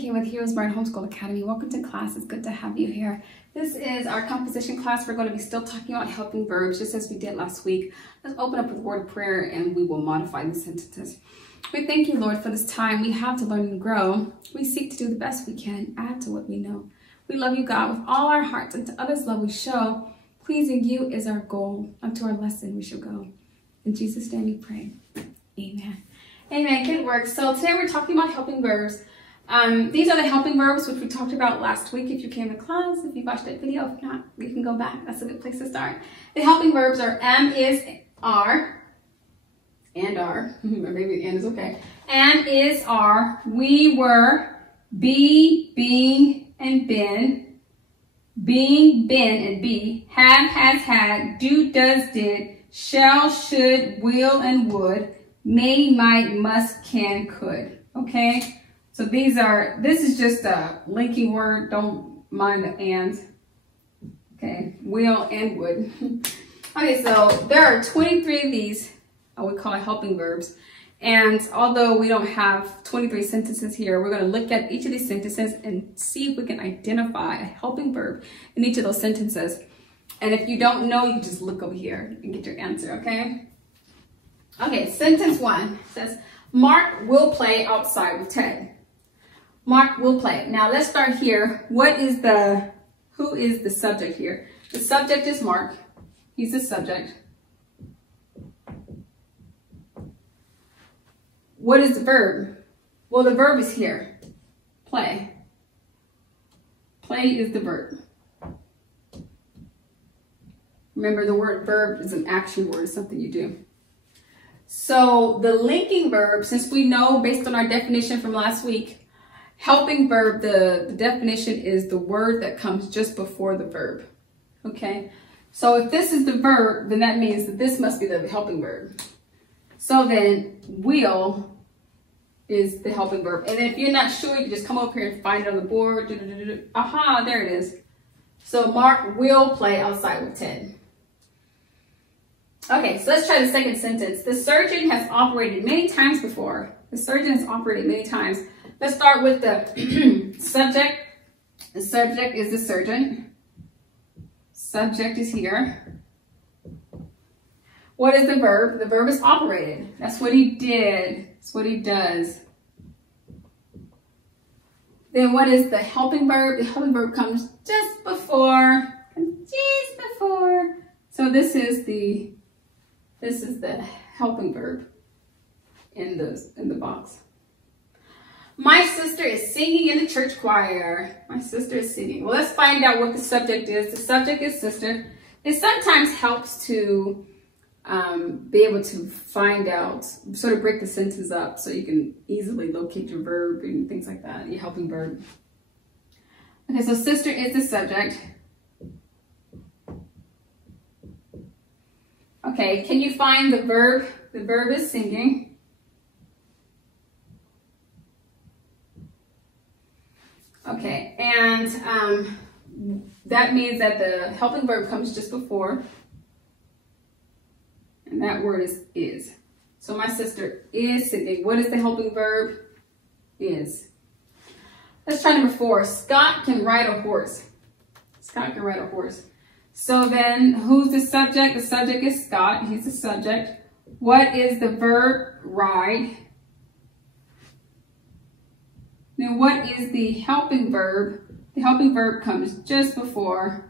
here with Heroesmart Homeschool Academy. Welcome to class. It's good to have you here. This is our composition class. We're going to be still talking about helping verbs, just as we did last week. Let's open up with a word of prayer and we will modify these sentences. We thank you, Lord, for this time we have to learn and grow. We seek to do the best we can, add to what we know. We love you, God, with all our hearts, and to others' love we show. Pleasing you is our goal. Unto our lesson we shall go. In Jesus' name we pray. Amen. Amen. Good work. So today we're talking about helping verbs. These are the helping verbs which we talked about last week if you came to class, if you watched that video. If not, you can go back. That's a good place to start. The helping verbs are am, is, are, and are. Or maybe and is okay. Am, is, are, we, were, be, being, and been, being, been, and be, have, has, had, do, does, did, shall, should, will, and would, may, might, must, can, could. Okay? So this is just a linking word. Don't mind the and. Okay? Will and would. Okay, so there are 23 of these, we call it helping verbs. And although we don't have 23 sentences here, we're going to look at each of these sentences and see if we can identify a helping verb in each of those sentences. And if you don't know, you can just look over here and get your answer, okay? Okay, sentence 1 says, Mark will play outside with Ted. Mark will play. Now let's start here. Who is the subject here? The subject is Mark. He's the subject. What is the verb? Well, the verb is here. Play. Play is the verb. Remember, the word verb is an action word, something you do. So the linking verb, since we know based on our definition from last week, helping verb, the definition is the word that comes just before the verb. Okay? So if this is the verb, then that means that this must be the helping verb. So then will is the helping verb. And if you're not sure, you can just come over here and find it on the board. Aha, there it is. So Mark will play outside with Ted. Okay, so let's try the second sentence. The surgeon has operated many times before. The surgeon has operated many times. Let's start with the subject. The subject is the surgeon. Subject is here. What is the verb? The verb is operated. That's what he did. That's what he does. Then what is the helping verb? The helping verb comes just before. Just before. So this is the helping verb in the box. My sister is singing in the church choir. My sister is singing. Well, let's find out what the subject is. The subject is sister. It sometimes helps to be able to find out, sort of break the sentence up so you can easily locate your verb and things like that, your helping verb. Okay, so sister is the subject. Okay, can you find the verb? The verb is singing. Okay, and that means that the helping verb comes just before. And that word is. So my sister is singing. What is the helping verb? Is. Let's try number 4. Scott can ride a horse. Scott can ride a horse. So then, who's the subject? The subject is Scott. He's the subject. What is the verb? Ride. Then what is the helping verb? The helping verb comes just before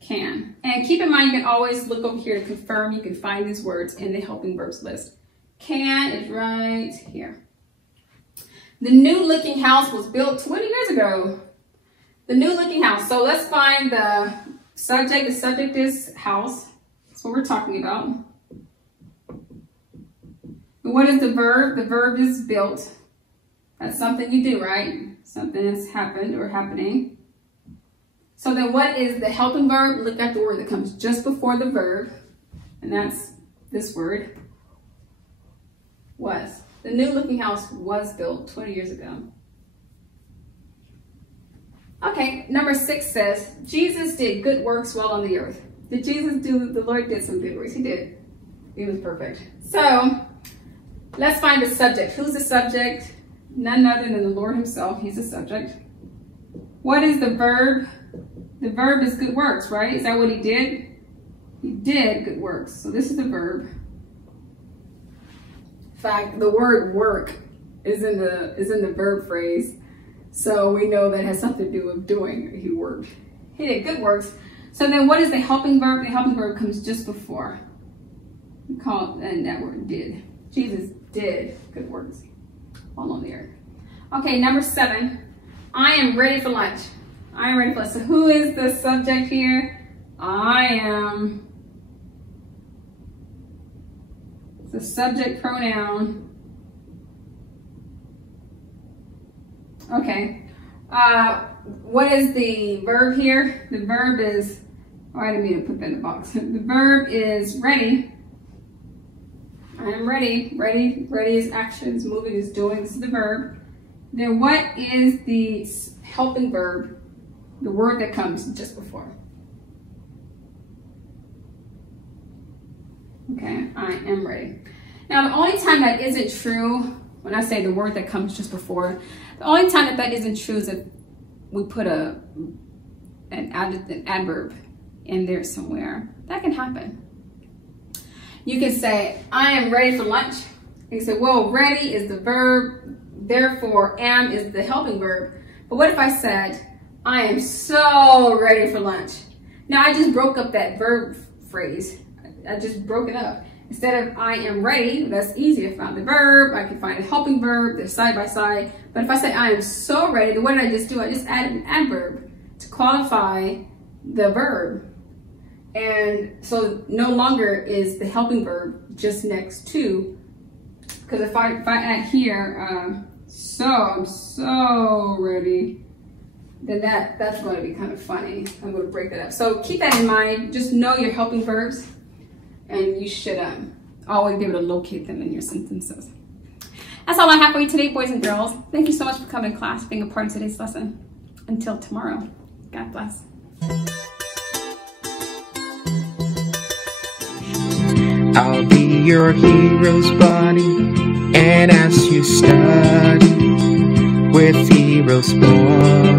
can. And keep in mind, you can always look over here to confirm. You can find these words in the helping verbs list. Can is right here. The new looking house was built 20 years ago. The new looking house. So let's find the subject. The subject is house. That's what we're talking about. And what is the verb? The verb is built. That's something you do, right? Something that's happened or happening. So then what is the helping verb? Look at the word that comes just before the verb. And that's this word. Was. The new looking house was built 20 years ago. Okay, number 6 says, Jesus did good works while on the earth. Did Jesus do, the Lord did some good works. He did. He was perfect. So let's find the subject. Who's the subject? None other than the Lord himself. He's the subject. What is the verb? The verb is good works, right? Is that what he did? He did good works. So this is the verb. In fact, the word work is in the verb phrase. So we know that has something to do with doing. He worked. He did good works. So then what is the helping verb? The helping verb comes just before. We call it, and that word did. Jesus did good works all on the earth. Okay, number 7. I am ready for lunch. I am ready for lunch. So who is the subject here? I am. It's a subject pronoun. Okay. What is the verb here? The verb is, oh, I didn't mean to put that in the box. The verb is ready. I am ready. Ready. Ready is actions. Moving is doing. This is the verb. Then what is the helping verb? The word that comes just before. Okay, I am ready. Now the only time that isn't true, when I say the word that comes just before, the only time that isn't true is if we put an adverb in there somewhere. That can happen. You can say, I am ready for lunch. You can say, well, ready is the verb, therefore am is the helping verb. But what if I said, I am so ready for lunch? Now I just broke up that verb phrase. I just broke it up. Instead of I am ready, that's easy. I found the verb, I can find a helping verb, they're side by side. But if I say I am so ready, then what did I just do? I just added an adverb to qualify the verb. And so no longer is the helping verb just next to, because if I add here, so I'm so ready, then that's going to be kind of funny. I'm going to break that up. So keep that in mind. Just know your helping verbs, and you should always be able to locate them in your sentences. That's all I have for you today, boys and girls. Thank you so much for coming to class, being a part of today's lesson. Until tomorrow, God bless. I'll be your hero's buddy, and as you study with Heroesmart